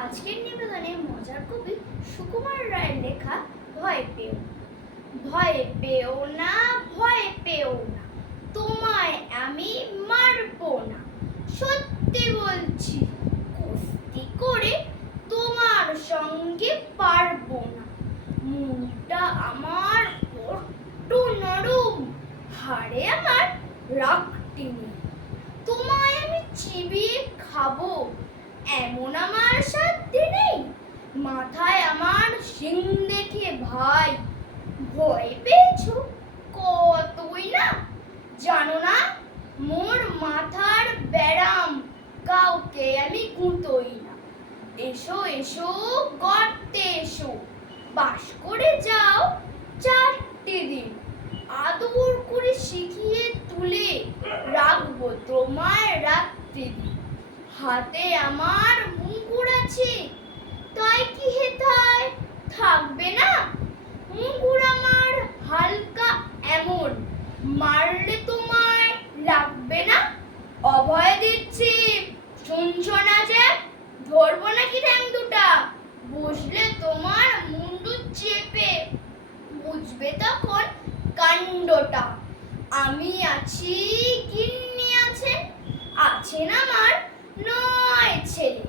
আজকের নিবেদনে মজার কবি সুকুমার রায়ের লেখা ভয় পেও ভয় পেও না, ভয় পেও না, তোমায় আমি মারবো না। সত্যি বলছি, কুস্তি করে তোমার সঙ্গে পারবো না। মুখটা আমার বড্ড নরম, হাড়ে আমার রাগটি নেই। তোমায় আমি চিবিয়ে খাবো এমন আমার সাধ্যি নেই। মাথায় আমার শিং দেখে ভাই ভয় পেয়েছো কতই না। জানো না মোর মাথার ব্যারাম, কাউকে আমি গুঁতোই না। এসো এসো গর্তে এসো, বাস করে যাও 4টে দিন। আদর করে শিখিয়ে তুলে রাখবো তোমায় রাত্রি দিন। হাতে আমার মুগুর আছে, তাই কি হেথায় থাকবে না? মুগুর আমার হালকা এমন, মারলে তোমায় লাগবে না। অভয় দিচ্ছি, শুনছো না যে? ধরবো নাকি ঠ্যাং দুটা? বসলে তোমার মুন্ডু চেপে বুঝবে তখন কাণ্ডটা। আমি আছি, গিন্নি আছেন, আছেন আমার 9 ছেলে।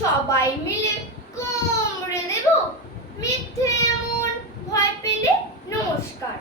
সবাই মিলে কামড়ে দেব মিথ্যে এমন ভয় পেলে। নমস্কার।